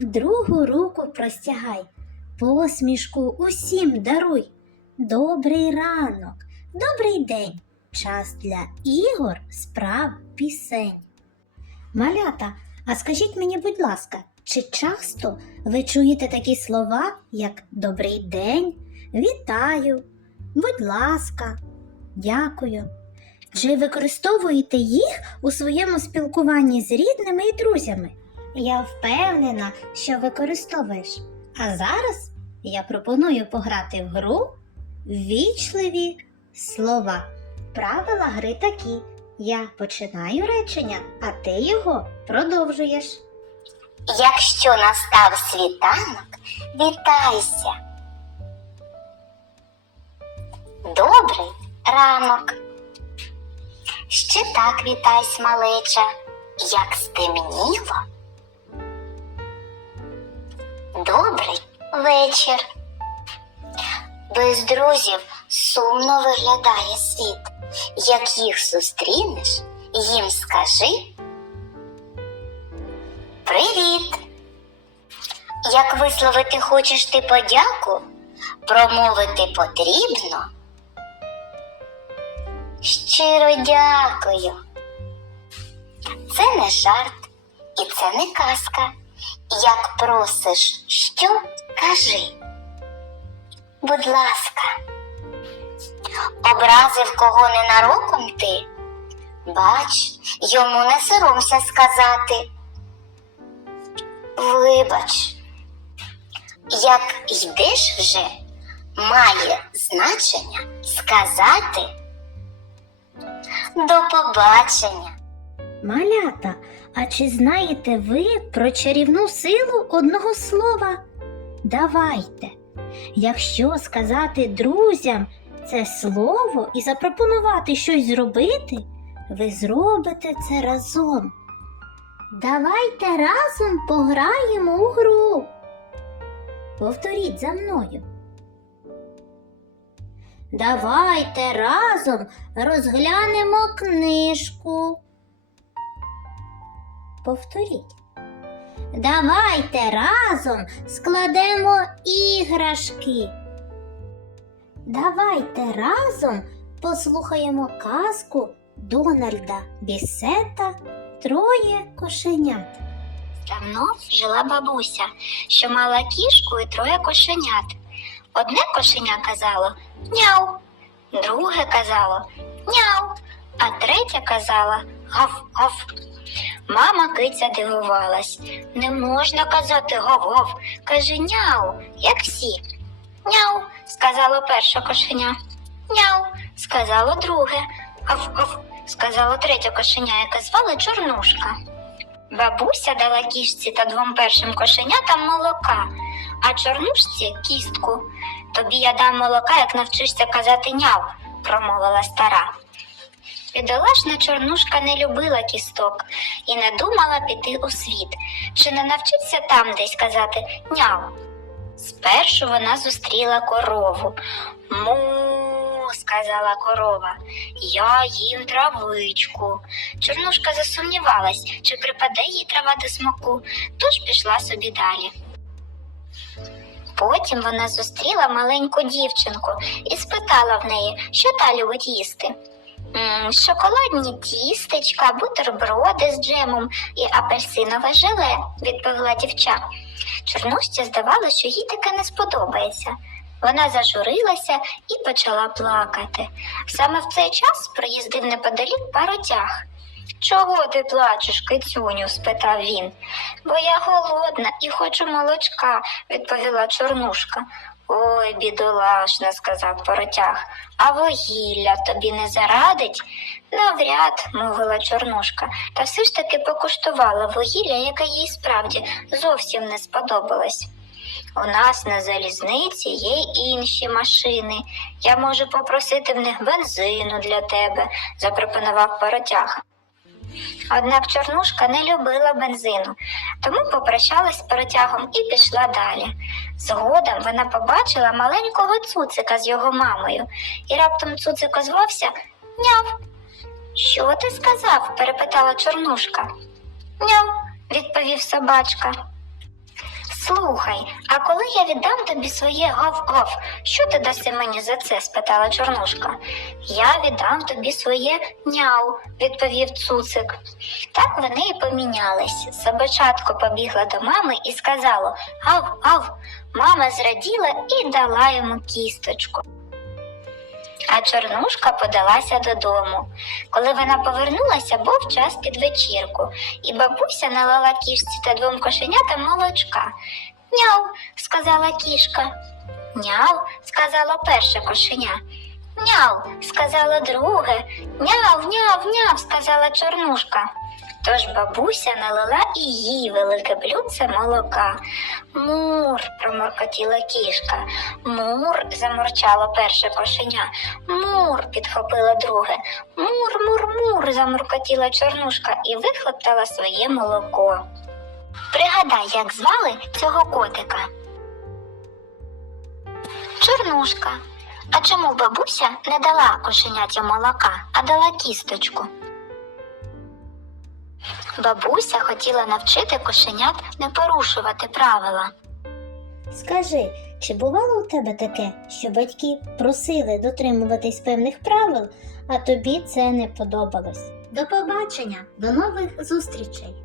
другу руку простягай, посмішку усім даруй. Добрий ранок, добрий день, час для ігор, справ, пісень. Малята, а скажіть мені, будь ласка, чи часто ви чуєте такі слова, як добрий день, вітаю, будь ласка, дякую? Чи використовуєте їх у своєму спілкуванні з рідними і друзями? Я впевнена, що використовуєш. А зараз я пропоную пограти в гру Вічливі слова. Правила гри такі. Я починаю речення, а ти його продовжуєш. Якщо настав світанок, вітайся. Добрий ранок. Ще так вітайся, малеча, як стемніло. Добрий вечір. Без друзів сумно виглядає світ. Як їх зустрінеш, їм скажи Привіт! Як висловити хочеш ти подяку, промовити потрібно. Щиро дякую. Це не жарт і це не казка. Як просиш що, кажи. Будь ласка, образив кого ненароком ти? Бач, йому не соромся сказати. Вибач, як йдеш вже, має значення сказати до побачення. Малята, а чи знаєте ви про чарівну силу одного слова? Давайте. Якщо сказати друзям це слово і запропонувати щось зробити, ви зробите це разом. Давайте разом пограємо у гру. Повторіть за мною. Давайте разом розглянемо книжку. Повторіть. Давайте разом складемо іграшки. Давайте разом послухаємо казку Дональда Бісета Троє кошенят. Давно жила бабуся, що мала кішку і троє кошенят. Одне кошеня казало няу, друге казало няу, а третє казала гав-гав. Мама киця дивувалась. Не можна казати гав-гав, каже няу, як всі. Няу, сказало перше кошеня. Няу, сказало друге. Гав-гав, сказало третє кошеня, яке звали Чорнушка. Бабуся дала кішці та двом першим кошенятам молока, а чорнушці кістку. Тобі я дам молока, як навчишся казати няв, промовила стара. Бідолашна чорнушка не любила кісток і не думала піти у світ, чи не навчиться там десь казати няв. Спершу вона зустріла корову. Му, сказала корова, я їм травичку. Чорнушка засумнівалась, чи припаде їй трава до смаку, тож пішла собі далі. Потім вона зустріла маленьку дівчинку і спитала в неї, що та любить їсти. «М, Шоколадні тістечка, бутерброди з джемом і апельсинове желе, відповіла дівча. Чорнушці здавалося, що їй таке не сподобається. Вона зажурилася і почала плакати. Саме в цей час проїздив неподалік паротяг. Чого ти плачеш, кицюню? спитав він. Бо я голодна і хочу молочка, відповіла чорнушка. Ой, бідолашна, сказав паротяг, а вугілля тобі не зарадить? Навряд, мовила чорнушка, та все ж таки покуштувала вугілля, яке їй справді зовсім не сподобалось. У нас на залізниці є інші машини. Я можу попросити в них бензину для тебе, запропонував паротяг. Однак Чорнушка не любила бензину, тому попрощалась з протягом і пішла далі. Згодом вона побачила маленького цуцика з його мамою, і раптом цуцик озвався Няв. Що ти сказав? перепитала Чорнушка. Няв, відповів собачка. Слухай, а коли я віддам тобі своє гав-гав, що ти даси мені за це? спитала Чорнушка. Я віддам тобі своє няу, відповів цуцик. Так вони і помінялись. Собачатко побігла до мами і сказала Гав, гав. Мама зраділа і дала йому кісточку. А Чорнушка подалася додому. Коли вона повернулася, був час під вечірку, і бабуся налила кішці та двом кошенятам молочка. Няу, сказала кішка. Няу, сказала перше кошеня. Няу, сказала друге. Няв, няв, няв, сказала чорнушка. Тож бабуся налила і їй велике блюдце молока. Мур, проморкотіла кішка. Мур, замурчало перше кошеня. Мур, підхопила друге. Мур, мур, мур, замуркотіла чорнушка і вихлептала своє молоко. Пригадай, як звали цього котика. Чорнушка. А чому бабуся не дала кошеняті молока, а дала кісточку? Бабуся хотіла навчити кошенят не порушувати правила. Скажи, чи бувало у тебе таке, що батьки просили дотримуватись певних правил, а тобі це не подобалось? До побачення, до нових зустрічей!